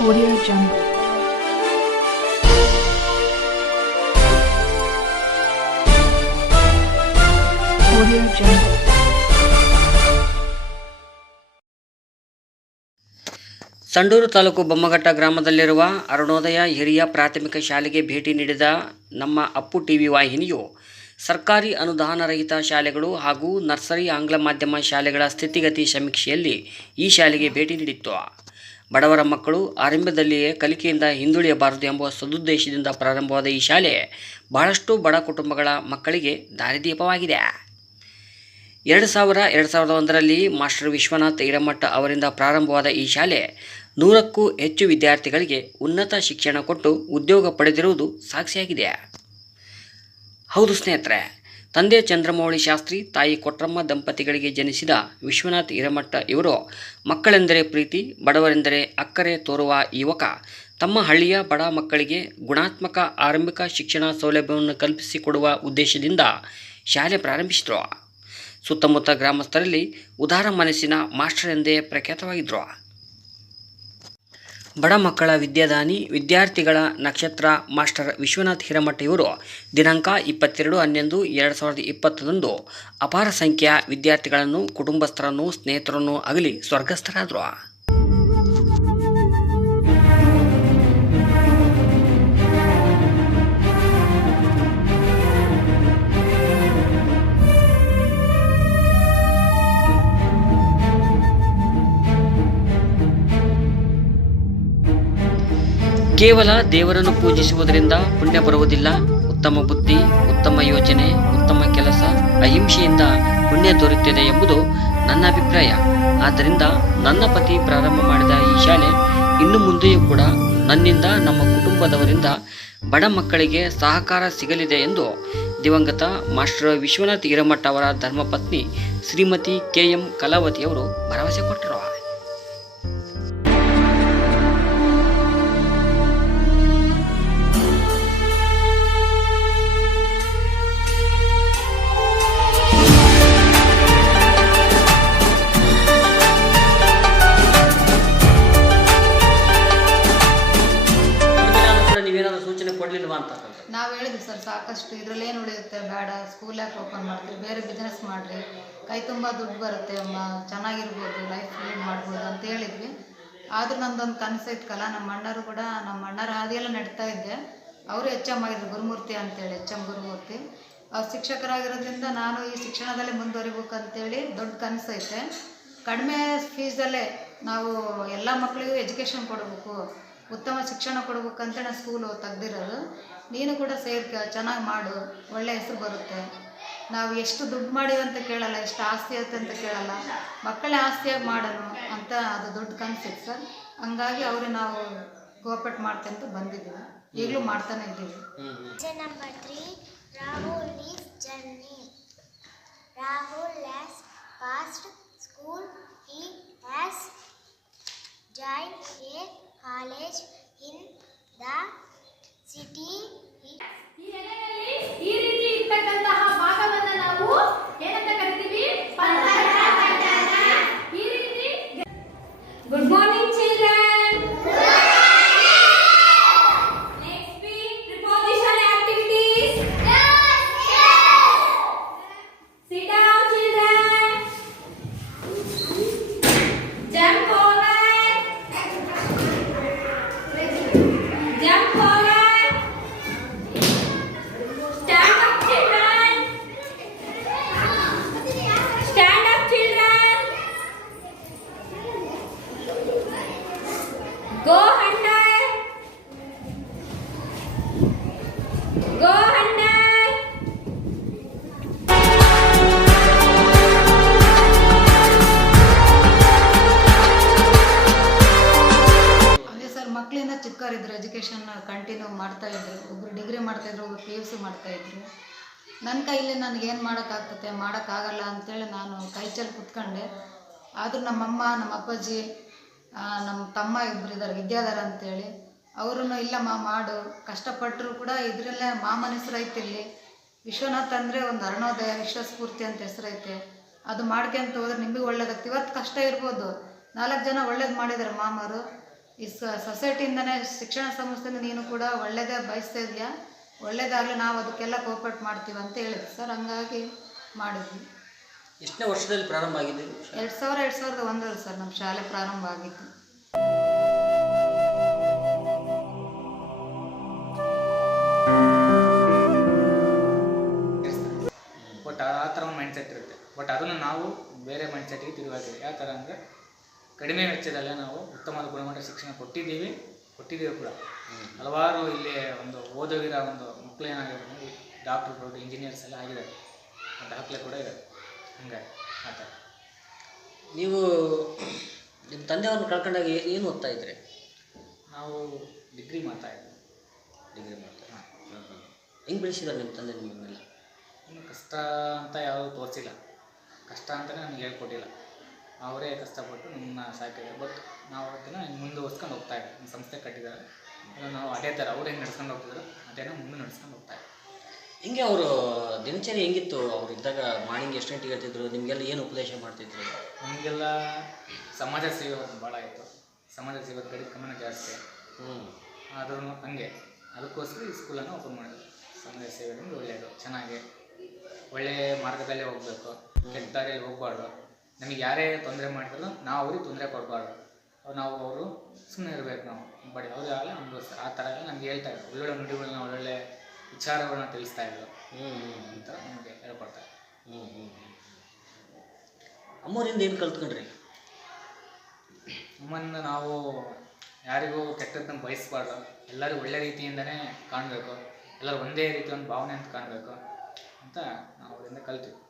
Audio Jungle. Audio Jungle. Sandur taluk ಬೊಮ್ಮಘಟ್ಟ ಗ್ರಾಮದಲ್ಲಿರುವ ಅರುಣೋದಯ ಹಿರಿಯ ಪ್ರಾಥಮಿಕ ಶಾಲೆಗೆ ಭೇಟಿ ನೀಡಿದ ನಮ್ಮ ಅಪ್ಪು ಟಿವಿ ವಾಹಿನಿಯು, ಸರ್ಕಾರಿ ಅನುದಾನರಹಿತ ಶಾಲೆಗಳು ಹಾಗೂ ನರ್ಸರಿ ಆಂಗ್ಲ ಮಾಧ್ಯಮ ಶಾಲೆಗಳ ಸ್ಥಿತಿಗತಿ ಸಮೀಕ್ಷೆಯಲ್ಲಿ ಈ ಶಾಲೆಗೆ ಭೇಟಿ ನೀಡಿತ್ತು ಬಡವರ ಮಕ್ಕಳು ಆರಂಭದಲ್ಲಿಯೇ ಕಲಿಕೆಯಿಂದ ಹಿಂದುಳಿಯಬಾರದು ಎಂಬ ಸದುದ್ದೇಶದಿಂದ ಪ್ರಾರಂಭವಾದ ಈ ಶಾಲೆ ಬಹಳಷ್ಟು ಬಡ ಕುಟುಂಬಗಳ ಮಕ್ಕಳಿಗೆ ದಾರಿದೀಪವಾಗಿದೆ. ಎರಡು ಸಾವಿರ, ಎರಡು ಸಾವಿರದ ಒಂದರಲ್ಲಿ ಮಾಸ್ಟರ್ ವಿಶ್ವನಾಥ್ ಹಿರಮಠ ಅವರಿಂದ ಪ್ರಾರಂಭವಾದ ಈ ಶಾಲೆ ನೂರಕ್ಕೂ ಹೆಚ್ಚು ವಿದ್ಯಾರ್ಥಿಗಳಿಗೆ ಉನ್ನತ ಶಿಕ್ಷಣ ಕೊಟ್ಟು ಉದ್ಯೋಗ ಪಡೆದಿರುವುದು ಸಾಕ್ಷಿಯಾಗಿದೆ. ಹೌದು ಸ್ನೇಹಿತರೆ ತಂದೆ ಚಂದ್ರಮೌಳಿ ಶಾಸ್ತ್ರಿ, ತಾಯಿ ಕೊಟ್ರಮ್ಮ ದಂಪತಿಗಳಿಗೆ ಜನಿಸಿದ ವಿಶ್ವನಾಥ್ ಹಿರಮಠ ಇವರು ಮಕ್ಕಳೆಂದರೆ ಪ್ರೀತಿ, ಬಡವರೆಂದರೆ ಅಕ್ಕರೆ ತೋರುವ ಯುವಕ. ತಮ್ಮ ಹಳ್ಳಿಯ ಬಡ ಮಕ್ಕಳಿಗೆ ಗುಣಾತ್ಮಕ ಆರಂಭಿಕ ಶಿಕ್ಷಣ ಸೌಲಭ್ಯವನ್ನು ಕಲ್ಪಿಸಿಕೊಡುವ ಉದ್ದೇಶದಿಂದ ಶಾಲೆ ಪ್ರಾರಂಭಿಸಿದರು. ಸುತ್ತಮುತ್ತ ಗ್ರಾಮಸ್ಥರಲ್ಲಿ ಉದಾರ ಮನಸ್ಸಿನ ಮಾಸ್ಟರ್ ಎಂದೇ ಪ್ರಖ್ಯಾತವಾಗಿದ್ದರು ಬಡ ಮಕ್ಕಳ ವಿದ್ಯಾದಾನಿ ವಿದ್ಯಾರ್ಥಿಗಳ ನಕ್ಷತ್ರ ಮಾಸ್ಟರ್ ವಿಶ್ವನಾಥ್ ಹಿರಮಠ ಇವರು ದಿನಾಂಕ ಇಪ್ಪತ್ತೆರಡು ಹನ್ನೊಂದು ಎರಡು ಸಾವಿರದ ಇಪ್ಪತ್ತೊಂದು ಅಪಾರ ಸಂಖ್ಯೆಯ ವಿದ್ಯಾರ್ಥಿಗಳನ್ನು, ಕುಟುಂಬಸ್ಥರನ್ನು, ಸ್ನೇಹಿತರನ್ನು ಅಗಲಿ ಸ್ವರ್ಗಸ್ಥರಾದರು. ಕೇವಲ ದೇವರನ್ನು ಪೂಜಿಸುವುದರಿಂದ ಪುಣ್ಯ ಬರುವುದಿಲ್ಲ. ಉತ್ತಮ ಬುದ್ಧಿ, ಉತ್ತಮ ಯೋಚನೆ ಉತ್ತಮ ಕೆಲಸ, ಅಹಿಂಸೆಯಿಂದ ಪುಣ್ಯ ದೊರೆಯುತ್ತದೆ ಎಂಬುದು ನನ್ನ ಅಭಿಪ್ರಾಯ. ಆದ್ದರಿಂದ ನನ್ನ ಪತಿ ಪ್ರಾರಂಭ ಮಾಡಿದ ಈ ಶಾಲೆ ಇನ್ನು ಮುಂದೆಯೂ ಕೂಡ ನನ್ನಿಂದ, ನಮ್ಮ ಕುಟುಂಬದವರಿಂದ ಬಡ ಮಕ್ಕಳಿಗೆ ಸಹಕಾರ ಸಿಗಲಿದೆ ಎಂದು ದಿವಂಗತ ಮಾಸ್ಟರ್ ವಿಶ್ವನಾಥ್ ಹಿರಮಠ ಅವರ ಧರ್ಮಪತ್ನಿ ಶ್ರೀಮತಿ ಕೆ ಎಂ ಕಲಾವತಿಯವರು ಭರವಸೆ ಕೊಟ್ಟರು. ಸೂಚನೆ ಕೊಡ್ಲಿಲ್ವಾ ಅಂತ ನಾವು ಹೇಳಿದ್ವಿ ಸರ್, ಸಾಕಷ್ಟು ಇದರಲ್ಲಿ ಏನು ಉಳಿಯುತ್ತೆ? ಬೇಡ ಸ್ಕೂಲ್ ಯಾಕೆ ಓಪನ್ ಮಾಡ್ತೀರಿ? ಬೇರೆ ಬಿಸ್ನೆಸ್ ಮಾಡಿರಿ. ಕೈ ತುಂಬ ದುಡ್ಡು ಬರುತ್ತೆ ಅಮ್ಮ. ಚೆನ್ನಾಗಿರ್ಬೋದು ಲೈಫ್ ಲೀಡ್ ಮಾಡ್ಬೋದು ಅಂತ ಹೇಳಿದ್ವಿ. ಆದರೂ ನಂದೊಂದು ಕನಸು ಇಟ್ಕಲ್ಲ ನಮ್ಮ ಅಣ್ಣರು ಕೂಡ ನಮ್ಮ ಅಣ್ಣರ ಹಾದಿಯೆಲ್ಲ ನಡೀತಾ ಇದ್ದೆ. ಅವರು ಎಚ್ ಎಂ ಆಗಿದ್ರು, ಗುರುಮೂರ್ತಿ ಅಂತೇಳಿ, ಎಚ್ ಎಂ ಗುರುಮೂರ್ತಿ. ಅವ್ರು ಶಿಕ್ಷಕರಾಗಿರೋದ್ರಿಂದ ನಾನು ಈ ಶಿಕ್ಷಣದಲ್ಲಿ ಮುಂದುವರಿಬೇಕು ಅಂತೇಳಿ ದೊಡ್ಡ ಕನಸು ಐತೆ. ಕಡಿಮೆ ಫೀಸಲ್ಲೇ ನಾವು ಎಲ್ಲ ಮಕ್ಕಳಿಗೂ ಎಜುಕೇಷನ್ ಕೊಡಬೇಕು. ಉತ್ತಮ ಶಿಕ್ಷಣ ಕೊಡ್ಬೇಕಂತ ಸ್ಕೂಲು ತೆಗ್ದಿರೋದು. ನೀನು ಕೂಡ ಸೇರ್ಕ, ಚೆನ್ನಾಗಿ ಮಾಡು, ಒಳ್ಳೆ ಹೆಸರು ಬರುತ್ತೆ. ನಾವು ಎಷ್ಟು ದುಡ್ಡು ಮಾಡಿವೆ ಅಂತ ಕೇಳಲ್ಲ, ಎಷ್ಟು ಆಸ್ತಿ ಐತೆ ಅಂತ ಕೇಳಲ್ಲ. ಮಕ್ಕಳೇ ಆಸ್ತಿಯಾಗಿ ಮಾಡೋಣ ಅಂತ ಅದು ದೊಡ್ಡ ಕನ್ಸಿತ್ತು ಸರ್ ಹಂಗಾಗಿ ಅವ್ರಿಗೆ ನಾವು ಕೋಪರೇಟ್ ಮಾಡ್ತೇನೆ ಅಂತ ಬಂದಿದ್ದೀವಿ. ಈಗಲೂ ಮಾಡ್ತಾನೆ ಇದ್ದೀವಿ. ರಾಹುಲ್ number ರಾಹುಲ್ Rahul ಇದ್ರು ಒಬ್ರು ಪಿ ಯು ಸಿ ಮಾಡ್ತಾ ಇದ್ರು. ನನ್ನ ಕೈಲಿ ನನಗೇನು ಮಾಡೋಕ್ಕಾಗ್ತತೆ, ಮಾಡೋಕ್ಕಾಗಲ್ಲ ಅಂತೇಳಿ ನಾನು ಕೈ ಚೆಲ್ಲಿ ಕುತ್ಕೊಂಡೆ. ಆದರೂ ನಮ್ಮಮ್ಮ ನಮ್ಮ ಅಪ್ಪಾಜಿ ನಮ್ಮ ತಮ್ಮ ಇಬ್ಬರು ಇದ್ದಾರೆ ವಿದ್ಯಾಧರ ಅಂತೇಳಿ ಅವರು ಇಲ್ಲಮ್ಮ ಮಾಡು ಕಷ್ಟಪಟ್ಟರು ಕೂಡ ಇದರಲ್ಲೇ ಮಾಮನ ಹೆಸರೈತೆ ಇಲ್ಲಿ. ವಿಶ್ವನಾಥ್ ಅಂದರೆ ಒಂದು ಅರುಣೋದಯ ವಿಶ್ವಸ್ಫೂರ್ತಿ ಅಂತ ಹೆಸರೈತೆ ಅದು ಮಾಡ್ಕೊಂತ ಹೋದ್ರೆ ನಿಮಗೆ ಒಳ್ಳೇದಾಗ್ತದೆ. ಇವತ್ತು ಕಷ್ಟ ಇರ್ಬೋದು. ನಾಲ್ಕು ಜನ ಒಳ್ಳೇದು ಮಾಡಿದ್ದಾರೆ ಮಾಮರು ಈ ಸೊಸೈಟಿಯಿಂದನೇ ಶಿಕ್ಷಣ ಸಂಸ್ಥೆಯಿಂದ ನೀನು ಕೂಡ ಒಳ್ಳೆಯದೇ ಬಯಸ್ತಾ ಇದೆಯಾ? ಒಳ್ಳೇದಾಗಲಿ ನಾವು ಅದಕ್ಕೆಲ್ಲ ಕೋಪರೇಟ್ ಮಾಡ್ತೀವಿ ಅಂತ ಹೇಳಿದ್ವಿ ಸರ್ ಹಂಗಾಗಿ ಮಾಡಿದ್ವಿ. ಎಷ್ಟನೇ ವರ್ಷದಲ್ಲಿ ಪ್ರಾರಂಭ ಆಗಿದೆ ಎರಡು ಸಾವಿರ ಎರಡು ಸಾವಿರದ ಒಂದರಲ್ಲಿ ಸರ್ ನಮ್ಮ ಶಾಲೆ ಪ್ರಾರಂಭ ಆಗಿತ್ತು ಬಟ್ ಆ ಥರ ಒಂದು ಮೈಂಡ್ ಸೆಟ್ ಇರುತ್ತೆ. ಬಟ್ ಅದನ್ನು ನಾವು ಬೇರೆ ಮೈಂಡ್ ಸೆಟ್ಗೆ ತಿರುಗಾಕಿದ್ದೀವಿ ಯಾವ ಥರ ಅಂದರೆ ಕಡಿಮೆ ವೆಚ್ಚದಲ್ಲೇ ನಾವು ಉತ್ತಮವಾದ ಗುಣಮಟ್ಟ ಶಿಕ್ಷಣ ಕೊಟ್ಟಿದ್ದೀವಿ. ಕೊಟ್ಟಿದ್ದೀವಿ ಕೂಡ. ಹಲವಾರು ಇಲ್ಲಿ ಒಂದು ಓದೋಗಿರೋ ಒಂದು ಮಕ್ಕಳು ಏನಾಗಿದ್ದಾರೆ ಡಾಕ್ಟರ್ಗಳು ಇಂಜಿನಿಯರ್ಸ್ ಎಲ್ಲ ಆಗಿದ್ದಾರೆ. ದಾಖಲೆ ಕೂಡ ಇದೆ. ಹಂಗೆ ಆ ಥರ ನೀವು ನಿಮ್ಮ ತಂದೆಯವ್ರನ್ನ ಕಳ್ಕೊಂಡಾಗ ಏನು ಓದ್ತಾ ಇದ್ರಿ? ನಾವು ಡಿಗ್ರಿ ಮಾಡ್ತಾ ಇದ್ದೀವಿ ಡಿಗ್ರಿ ಮಾಡ್ತಾ ಹೆಂಗೆ ಬೆಳೆಸಿದ್ದಾರೆ ನಿಮ್ಮ ತಂದೆ ನಿಮ್ಮನ್ನೆಲ್ಲ? ಇನ್ನು ಕಷ್ಟ ಅಂತ ಯಾವುದು ತೋರಿಸಿಲ್ಲ. ಕಷ್ಟ ಅಂತಲೇ ನನಗೆ ಹೇಳ್ಕೊಟ್ಟಿಲ್ಲ. ಅವರೇ ಕಷ್ಟಪಟ್ಟು ನಿಮ್ಮನ್ನ ಸಾಕಿದ್ದಾರೆ ಬಟ್ ನಾವು ಅದನ್ನು ಮುಂದುವರ್ಸ್ಕೊಂಡು ಹೋಗ್ತಾ ಇದ್ದೀವಿ ಸಂಸ್ಥೆ ಕಟ್ಟಿದ್ದಾರೆ. ನಾವು ಅದೇ ಥರ ಅವ್ರು ಹೆಂಗೆ ನಡ್ಸ್ಕೊಂಡು ಹೋಗ್ತಿದ್ರು ಅದೇನೋ ಮುಂದೆ ನಡ್ಸ್ಕೊಂಡು ಹೋಗ್ತಾ ಹಿಂಗೆ ಅವರು ದಿನಚರಿ ಹೆಂಗಿತ್ತು ಅವ್ರು ಇದ್ದಾಗ ಮಾರ್ನಿಂಗ್ ಎಷ್ಟು ಗಂಟೆಗೆ ಹೇಳ್ತಿದ್ರು ನಿಮಗೆಲ್ಲ ಏನು ಉಪದೇಶ ಮಾಡ್ತಿದ್ರು? ನಮಗೆಲ್ಲ ಸಮಾಜ ಸೇವೆ ಒಂದು ಭಾಳ ಆಯಿತು ಸಮಾಜ ಸೇವೆ ಕಡೆ ಗಮನ ಜಾಸ್ತಿ. ಹ್ಞೂ ಆದ್ರೂ ಹಂಗೆ. ಅದಕ್ಕೋಸ್ಕರ ಈ ಸ್ಕೂಲನ್ನು ಓಪನ್ ಮಾಡಿದ್ರು. ಸಮಾಜ ಸೇವೆ ಅಂದರೆ ಒಳ್ಳೆಯದು ಚೆನ್ನಾಗಿ. ಒಳ್ಳೆಯ ಮಾರ್ಗದಲ್ಲೇ ಹೋಗಬೇಕು. ಕೆಟ್ಟ ದಾರಿಯಲ್ಲಿ ಹೋಗಬಾರ್ದು. ನಮಗೆ ಯಾರೇ ತೊಂದರೆ ಮಾಡಿದ್ರು ನಾವು ಅವ್ರಿಗೆ ತೊಂದರೆ ಕೊಡಬಾರ್ದು. ನಾವು ಅವರು ಸುಮ್ಮನೆ ಇರಬೇಕು ನಾವು. ಬಟ್ ಅವರು ಆಗಲಿ ಅನುಭವಿಸ್ತಾರೆ ಆ ಥರ ಎಲ್ಲ ನಮ್ಗೆ ಹೇಳ್ತಾ ಇದ್ರು. ಒಳ್ಳೊಳ್ಳೆ ನುಡಿಗಳನ್ನ ಒಳ್ಳೊಳ್ಳೆ ವಿಚಾರಗಳನ್ನ ತಿಳಿಸ್ತಾ ಇದ್ರು. ಹ್ಞೂ ಹ್ಞೂ ಅಂತ ನಮಗೆ ಹೇಳ್ಕೊಡ್ತಾರೆ. ಹ್ಞೂ ಹ್ಞೂ ಅಮ್ಮೋರಿಂದ ಏನು ಕಲ್ತ್ಕೊಂಡ್ರಿ? ಅಮ್ಮನಿಂದ ನಾವು ಯಾರಿಗೂ ಕೆಟ್ಟದ್ದನ್ನು ಬಯಸ್ಬಾರ್ದು. ಎಲ್ಲರೂ ಒಳ್ಳೆ ರೀತಿಯಿಂದನೇ ಕಾಣಬೇಕು. ಎಲ್ಲರೂ ಒಂದೇ ರೀತಿ ಒಂದು ಭಾವನೆ ಅಂತ ಕಾಣಬೇಕು ಅಂತ ನಾವು ಅವರಿಂದ ಕಲ್ತೀವಿ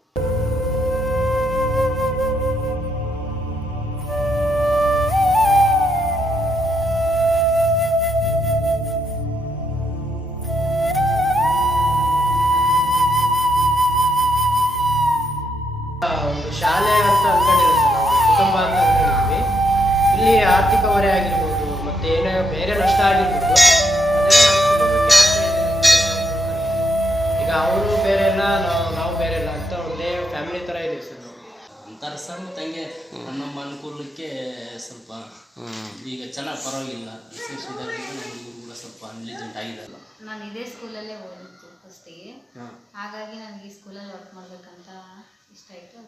ಆರ್ಥಿಕ ಹೊರೆ ಆಗಿರ್ಬೋದು ಮತ್ತೆ ಏನೋ ಬೇರೆ ನಷ್ಟ ಆಗಿರ್ಬೋದು ಈಗ ಅವರು ಬೇರೆ ಇಲ್ಲ ನಾವು ನಾವು ಬೇರೆ ಇಲ್ಲ ಅಂತ ಒಂದೇ ಫ್ಯಾಮಿಲಿ ಥರ ಇದೆ ಸರ್ ಸರ್ ಮತ್ತು ಹಂಗೆ ನಮ್ಮ ಅನುಕೂಲಕ್ಕೆ ಸ್ವಲ್ಪ ಈಗ ಚೆನ್ನಾಗಿ ಪರವಾಗಿಲ್ಲ. ನಮ್ಮ ಹುಡುಗರು ಸ್ವಲ್ಪ ಅನ್ಲಿಜೆಂಟ್ ಆಗಿದಲ್ಲ. ನಾನು ಇದೇ ಸ್ಕೂಲಲ್ಲೇ ಓದಿದ್ದು ಫಸ್ಟಿಗೆ ಹಾಗಾಗಿ ನನಗೆ ಈ ಸ್ಕೂಲಲ್ಲಿ ವರ್ಕ್ ಮಾಡಬೇಕಂತ ಇಷ್ಟ ಆಯಿತು.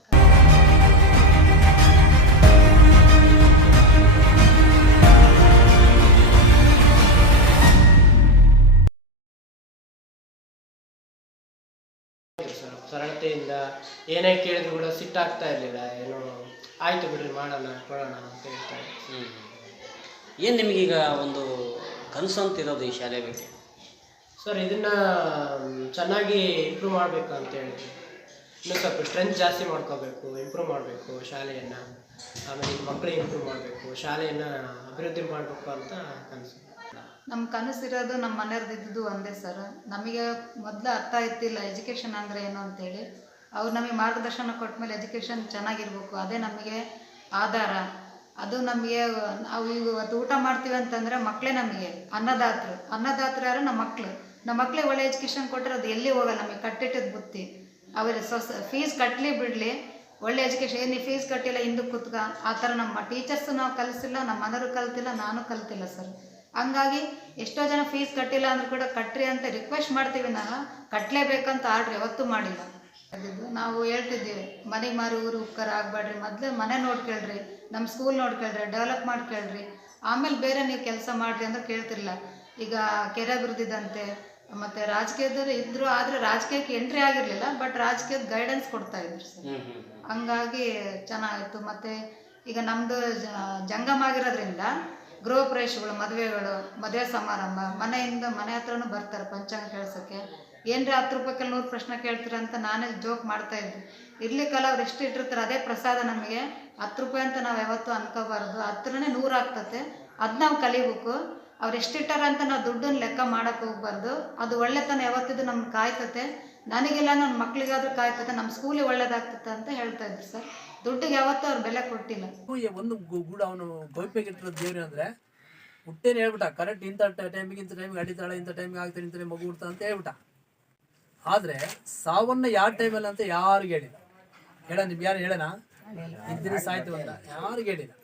ಸರಳತೆಯಿಂದ ಏನೇ ಕೇಳಿದ್ರು ಕೂಡ ಸಿಟ್ಟಾಗ್ತಾ ಇರಲಿಲ್ಲ. ಏನೋ ಆಯಿತು ಬಿಡ್ರಿ ಮಾಡೋಣ ಕೊಡೋಣ ಅಂತ ಹೇಳ್ತಾರೆ ಏನು ನಿಮಗೀಗ ಒಂದು ಕನಸು ಅಂತ ಇರೋದು ಈ ಶಾಲೆ ಬಗ್ಗೆ? ಸರ್ ಇದನ್ನ ಚೆನ್ನಾಗಿ ಇಂಪ್ರೂವ್ ಮಾಡಬೇಕು ಅಂತ ಹೇಳಿದ್ರು. ಇನ್ನೂ ಸ್ವಲ್ಪ ಸ್ಟ್ರೆಂತ್ ಜಾಸ್ತಿ ಮಾಡ್ಕೋಬೇಕು ಇಂಪ್ರೂವ್ ಮಾಡಬೇಕು ಶಾಲೆಯನ್ನು. ಆಮೇಲೆ ಈ ಮಕ್ಕಳಿಗೆ ಇಂಪ್ರೂವ್ ಮಾಡಬೇಕು ಶಾಲೆಯನ್ನು ಅಭಿವೃದ್ಧಿ ಮಾಡಬೇಕು ಅಂತ ಕನಸು. ನಮ್ಮ ಕನಸಿರೋದು ನಮ್ಮ ಮನೆಯವ್ರದ್ದು ಇದ್ದಿದ್ದು ಒಂದೇ ಸರ್. ನಮಗೆ ಮೊದಲು ಅರ್ಥ ಇತ್ತಿಲ್ಲ ಎಜುಕೇಷನ್ ಅಂದರೆ ಏನು? ಅಂತೇಳಿ. ಅವ್ರು ನಮಗೆ ಮಾರ್ಗದರ್ಶನ ಕೊಟ್ಟ ಮೇಲೆ ಎಜುಕೇಷನ್ ಚೆನ್ನಾಗಿರ್ಬೇಕು. ಅದೇ ನಮಗೆ ಆಧಾರ. ಅದು ನಮಗೆ, ನಾವು ಈಗ ಇವತ್ತು ಊಟ ಮಾಡ್ತೀವಿ ಅಂತಂದರೆ ಮಕ್ಕಳೇ ನಮಗೆ ಅನ್ನದಾತರು ಅನ್ನದಾತರು ಯಾರು? ನಮ್ಮ ಮಕ್ಕಳು ನಮ್ಮ ಮಕ್ಕಳಿಗೆ ಒಳ್ಳೆ ಎಜುಕೇಷನ್ ಕೊಟ್ಟರೆ ಅದು ಎಲ್ಲಿ ಹೋಗಲ್ಲ ನಮಗೆ. ಕಟ್ಟಿಟ್ಟದ ಬುತ್ತಿ. ಅವರು ಸೊಸ ಫೀಸ್ ಕಟ್ಟಲಿ ಬಿಡಲಿ. ಒಳ್ಳೆ ಎಜುಕೇಷನ್ ಏನು ಫೀಸ್ ಕಟ್ಟಿಲ್ಲ ಹಿಂದಕ್ಕೆ ಕುತ್ಕ. ಆ ಥರ ನಮ್ಮ ಟೀಚರ್ಸು ನಾವು ಕಲಿಸಿಲ್ಲ, ನಮ್ಮ ಮನೆಯವರು ಕಲ್ತಿಲ್ಲ, ನಾನು ಕಲ್ತಿಲ್ಲ ಸರ್ ಹಂಗಾಗಿ ಎಷ್ಟೋ ಜನ ಫೀಸ್ ಕಟ್ಟಿಲ್ಲ ಅಂದ್ರೂ ಕೂಡ ಕಟ್ಟ್ರಿ ಅಂತ ರಿಕ್ವೆಸ್ಟ್ ಮಾಡ್ತೀವಿ ನಾವು. ಕಟ್ಟಲೇಬೇಕಂತ ಆರ್ಡ್ರ್ ಯಾವತ್ತೂ ಮಾಡಿಲ್ಲ. ನಾವು ಹೇಳ್ತಿದ್ದೀವಿ ಮನೆ ಮಾರು ಊರು ಉಪಕಾರ ಆಗಬೇಡ್ರಿ. ಮೊದಲು ಮನೆ ನೋಡ್ಕೊಳ್ರಿ ನಮ್ಮ ಸ್ಕೂಲ್ ನೋಡ್ಕೊಳ್ರಿ ಡೆವಲಪ್ ಮಾಡ್ಕೊಳ್ರಿ. ಆಮೇಲೆ ಬೇರೆ ನೀವು ಕೆಲಸ ಮಾಡಿರಿ ಅಂದ್ರೆ ಕೇಳ್ತಿರ್ಲಿಲ್ಲ. ಈಗ ಕೆರೆ ಅಭಿವೃದ್ಧಿದಂತೆ ಮತ್ತೆ ರಾಜಕೀಯದವರು ಇದ್ರು ಆದ್ರೆ ರಾಜಕೀಯಕ್ಕೆ ಎಂಟ್ರಿ ಆಗಿರಲಿಲ್ಲ ಬಟ್ ರಾಜಕೀಯದ ಗೈಡೆನ್ಸ್ ಕೊಡ್ತಾ ಇದ್ರು ಸರ್. ಹಂಗಾಗಿ ಚೆನ್ನಾಗಿತ್ತು ಮತ್ತೆ ಈಗ ನಮ್ಮದು ಜಂಗಮ ಆಗಿರೋದ್ರಿಂದ ಗೃಹ ಪ್ರವೇಶಗಳು ಮದುವೆಗಳು ಮದುವೆ ಸಮಾರಂಭ ಮನೆಯಿಂದ ಮನೆ ಹತ್ರನೂ ಬರ್ತಾರೆ ಪಂಚಾಂಗ ಕೇಳ್ಸೋಕ್ಕೆ ಏನರ ಹತ್ತು ರೂಪಾಯಿ ನೂರು ಪ್ರಶ್ನೆ ಕೇಳ್ತೀರ ಅಂತ ನಾನೇ ಜೋಕ್ ಮಾಡ್ತಾ ಇದ್ದೆ. ಇರ್ಲಿಕ್ಕಲ್ಲ ಅವ್ರು ಎಷ್ಟು ಇಟ್ಟಿರ್ತಾರೆ, ಅದೇ ಪ್ರಸಾದ ನಮಗೆ. ಹತ್ತು ರೂಪಾಯಿ ಅಂತ ನಾವು ಯಾವತ್ತೂ ಅನ್ಕೋಬಾರ್ದು. ಹತ್ರನೇ ನೂರು ಆಗ್ತತೆ. ಅದು ನಾವು ಕಲಿಬೇಕು. ಅವ್ರು ಎಷ್ಟಿಟ್ಟಾರ ಅಂತ ನಾವು ದುಡ್ಡನ್ನ ಲೆಕ್ಕ ಮಾಡಕ್ಕೆ ಹೋಗ್ಬಾರ್ದು. ಅದು ಒಳ್ಳೆತನ ಯಾವತ್ತಿದ್ದು ನಮ್ಗೆ ಕಾಯ್ತತೆ. ನನಗೆಲ್ಲ ನನ್ನ ಮಕ್ಳಿಗಾದ್ರೂ ಕಾಯ್ತತೆ. ನಮ್ಮ ಸ್ಕೂಲಿಗೆ ಒಳ್ಳೇದಾಗ್ತತೆ ಅಂತ ಹೇಳ್ತಾ ಇದ್ರು ಸರ್. ದುಡ್ಡಿಗೆ ಯಾವತ್ತೂ ಅವ್ರು ಬೆಲೆ ಕೊಟ್ಟಿಲ್ಲ. ಒಂದು ಗೂಡು ಅವನು ಗೌಪ್ಯಗಿಟ್ಟಿರೋ ದೇವ್ರಿ ಅಂದ್ರೆ ಹುಟ್ಟೇನು ಹೇಳ್ಬಿಟ್ಟ ಕರೆಕ್ಟ್ ಇಂಥ ಟೈಮಿಗೆ ಇಂಥ ಟೈಮಿಗೆ ಅಡಿತಾಳೆ ಇಂಥ ಟೈಮಿಗೆ ಆಗ್ತಾನೆ, ಇಂಥ ಮಗು ಹುಡ್ತಾ ಅಂತ ಹೇಳ್ಬಿಟ್ಟ. ಆದರೆ ಸಾವನ್ನ ಯಾವ ಟೈಮಲ್ಲಿ ಅಂತ ಯಾರಿಗೂ ಹೇಳಿಲ್ಲ. ಹೇಳ ನಿಮ್ಗೆ ಯಾರು ಹೇಳೋಣ? ಇದ್ದಿನ ಸಾಯ್ತು ಅಂತ ಯಾರು ಹೇಳಿಲ್ಲ.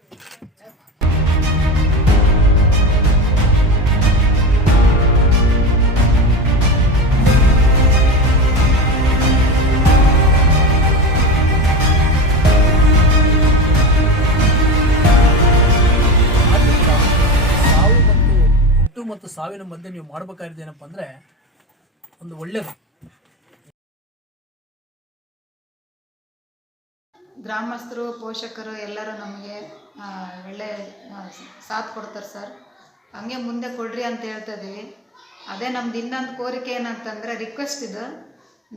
ಮತ್ತು ಸಾವಿನ ಮಧ್ಯೆ ನೀವು ಮಾಡ್ಬೇಕಾಗಿದ್ದೇನಪ್ಪ ಏನಪ್ಪ ಅಂದರೆ ಒಂದು ಒಳ್ಳೇದು. ಗ್ರಾಮಸ್ಥರು, ಪೋಷಕರು ಎಲ್ಲರೂ ನಮಗೆ ಒಳ್ಳೆ ಸಾಥ್ ಕೊಡ್ತಾರೆ ಸರ್. ಹಂಗೆ ಮುಂದೆ ಕೊಡ್ರಿ ಅಂತ ಹೇಳ್ತಾ ಇದ್ದೀವಿ ಅದೇ ನಮ್ದು ಇನ್ನೊಂದು ಕೋರಿಕೆ ಏನಂತಂದರೆ ರಿಕ್ವೆಸ್ಟ್ ಇದು.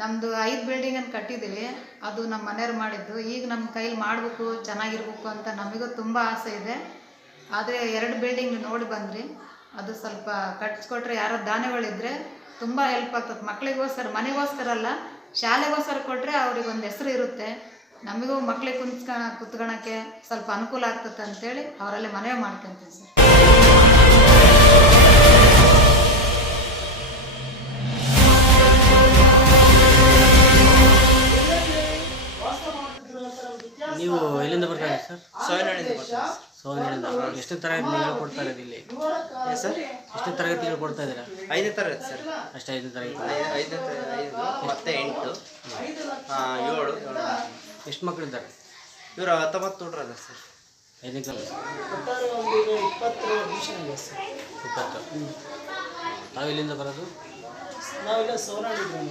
ನಮ್ಮದು ಐದು ಬಿಲ್ಡಿಂಗನ್ನು ಕಟ್ಟಿದ್ದೀವಿ ಅದು ನಮ್ಮ ಮನೆಯವ್ರು ಮಾಡಿದ್ದು. ಈಗ ನಮ್ಮ ಕೈಲಿ ಮಾಡಬೇಕು, ಚೆನ್ನಾಗಿರ್ಬೇಕು ಅಂತ ನಮಗೂ ತುಂಬ ಆಸೆ ಇದೆ. ಆದರೆ ಎರಡು ಬಿಲ್ಡಿಂಗ್ ನೋಡಿ ಬಂದ್ರಿ. ಅದು ಸ್ವಲ್ಪ ಕಟ್ಸ್ಕೊಟ್ರೆ ಯಾರೋ ದಾನಿಗಳಿದ್ರೆ ತುಂಬ ಹೆಲ್ಪ್ ಆಗ್ತದೆ. ಮಕ್ಳಿಗೋಸ್ಕರ, ಮನೆಗೋಸ್ಕರ ಅಲ್ಲ, ಶಾಲೆಗೋಸ್ಕರ ಕೊಟ್ಟರೆ ಅವ್ರಿಗೆ ಒಂದು ಹೆಸರು ಇರುತ್ತೆ. ನಮಗೂ ಮಕ್ಕಳಿಗೆ ಕುಂತ್ಕ ಕುತ್ಕೊಳಕ್ಕೆ ಸ್ವಲ್ಪ ಅನುಕೂಲ ಆಗ್ತದೆ ಅಂತೇಳಿ ಅವರಲ್ಲೇ ಮನವಿ ಮಾಡ್ಕೊಂತೀನಿ ಸರ್. ನೀವು ಎಲ್ಲಿಂದ ಬರ್ತಾ ಇದ್ದೀರಿ ಸರ್? ಸೋಯನಾಡಿಂದ ಬರ್ತೀನಿ ಸೋನಿಯಿಂದ ಎಷ್ಟನೇ ತರಗತಿ ನೀವು ಹೇಳ್ಕೊಡ್ತಾ ಇರೋದು ಇಲ್ಲಿ? ಸರ್? ಎಷ್ಟನೇ ತರಗತಿ ಹೇಳ್ಕೊಡ್ತಾ ಇದ್ದೀರಾ? ಐದನೇ ತರಗತಿ ಸರ್. ಅಷ್ಟೇ ಐದನೇ ತರಗತಿ. ಐದನೇ ತರ ಐದು ಮತ್ತೆ ಎಂಟು ಏಳು. ಎಷ್ಟು ಮಕ್ಕಳಿದ್ದಾರೆ ಇವರು ಹತ್ತೊಂಬತ್ತು ನೋಡ್ರಲ್ಲ ಸರ್. ಐದನೇ ಕ್ಲಾಸ್ ಇಪ್ಪತ್ತು. ಅಡ್ಮಿಷನ್ ಇದೆ ಸರ್ ಇಪ್ಪತ್ತು ತಾವು ಎಲ್ಲಿಂದ ಬರೋದು? ನಾವಿಲ್ಲ ಸೋನಾಳಿ ಗ್ರಾಮ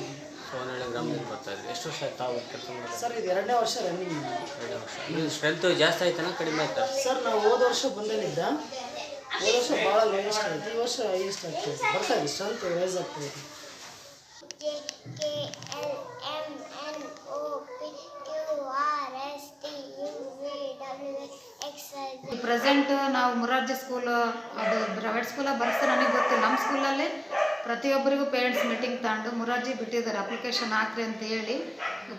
ಸೋನಹಳ್ಳಿ ಗ್ರಾಮದಿಂದ ಬರ್ತಾ ಇದ್ದೀವಿ. ಎಷ್ಟು ವರ್ಷ ಆಯ್ತು ತಾವು ಕೆಲಸ ಮಾಡೋದು? ಸರ್ ಇದು ಎರಡನೇ ವರ್ಷ ರನ್ನಿಂಗ್ ಎರಡನೇ ವರ್ಷ. ಇದು ಸ್ಟ್ರೆಂತ್ ಜಾಸ್ತಿ ಆಯ್ತಾನ ಕಡಿಮೆ ಆಯ್ತಾ? ಸರ್ ನಾವು ಹೋದ ವರ್ಷ ಬಂದಲ್ಲಿದ್ದ. ಹೋದ ವರ್ಷ ಭಾಳ ಲೋಯೆಸ್ಟ್ ಆಯಿತು ಈ ವರ್ಷ ಹೈಯೆಸ್ಟ್ ಆಗ್ತದೆ. ಬರ್ತಾ ಇದೆ. ಸ್ಟ್ರೆಂತ್ ರೈಸ್ ಆಗ್ತಾ ಇದೆ. ಪ್ರೆಸೆಂಟ್ ನಾವು ಮುರಾರ್ಜಿ ಸ್ಕೂಲ್ ಅದು ಪ್ರೈವೇಟ್ ಸ್ಕೂಲಾಗಿ ಬರ್ಸ್ತಾರೆ ನನಗೆ ಗೊತ್ತು. ನಮ್ಮ ಸ್ಕೂಲಲ್ಲಿ ಪ್ರತಿಯೊಬ್ಬರಿಗೂ ಪೇರೆಂಟ್ಸ್ ಮೀಟಿಂಗ್ ತಗೊಂಡು ಮುರಾರ್ಜಿ ಬಿಟ್ಟಿದ್ದಾರೆ. ಅಪ್ಲಿಕೇಶನ್ ಹಾಕ್ರಿ ಅಂತ ಹೇಳಿ.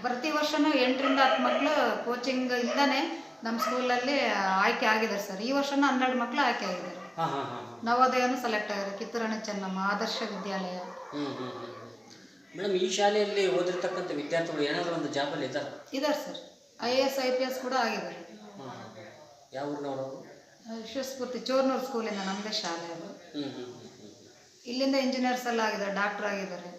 ಪ್ರತಿ ವರ್ಷನೂ ಎಂಟರಿಂದ ಹತ್ತು ಮಕ್ಕಳು ಕೋಚಿಂಗ್ ಇಲ್ಲದೇ ನಮ್ಮ ಸ್ಕೂಲಲ್ಲಿ ಆಯ್ಕೆ ಆಗಿದ್ದಾರೆ ಸರ್. ಈ ವರ್ಷನೂ ಹನ್ನೆರಡು ಮಕ್ಕಳು ಆಯ್ಕೆ ಆಗಿದ್ದಾರೆ. ನವೋದಯನು ಸೆಲೆಕ್ಟ್ ಆಗಿದೆ ಕಿತ್ತೂರಾಣಿ ಚೆನ್ನಮ್ಮ ಆದರ್ಶ ವಿದ್ಯಾಲಯ. ಮೇಡಮ್ ಈ ಶಾಲೆಯಲ್ಲಿ ಓದಿರ್ತಕ್ಕಂಥ ವಿದ್ಯಾರ್ಥಿಗಳು ಏನಾದರೂ ಒಂದು ಜಾಬಲ್ಲಿ ಇದ್ದಾರೆ? ಇದ್ದಾರೆ sir. I A S I P S ಕೂಡ ಆಗಿದ್ದಾರೆ. ಯಾವ ಊರಿನವರು? ವಿಶ್ವಸ್ಫೂರ್ತಿ ಚೋರ್ನೂರು ಸ್ಕೂಲಿಂದ ನಮ್ಮದೇ ಶಾಲೆ ಅದು. ಇಲ್ಲಿಂದ ಇಂಜಿನಿಯರ್ಸ್ ಎಲ್ಲ ಆಗಿದ್ದಾರೆ ಡಾಕ್ಟರ್ ಆಗಿದ್ದಾರೆ.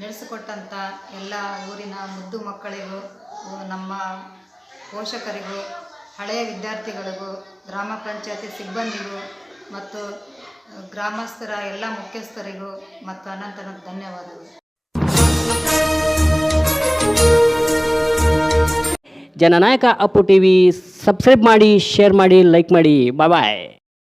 ನಡೆಸಿಕೊಟ್ಟಂಥ ಎಲ್ಲ ಊರಿನ ಮುದ್ದು ಮಕ್ಕಳಿಗೂ, ನಮ್ಮ ಪೋಷಕರಿಗೂ, ಹಳೆಯ ವಿದ್ಯಾರ್ಥಿಗಳಿಗೂ, ಗ್ರಾಮ ಪಂಚಾಯತಿ ಸಿಬ್ಬಂದಿಗೂ ಮತ್ತು ಗ್ರಾಮಸ್ಥರ ಎಲ್ಲ ಮುಖ್ಯಸ್ಥರಿಗೂ ಮತ್ತು ಅನಂತನ ಧನ್ಯವಾದಗಳು. Jananayaka Appu T V subscribe ಮಾಡಿ, ಶೇರ್ ಮಾಡಿ, ಲೈಕ್ ಮಾಡಿ ಬಾಯ್.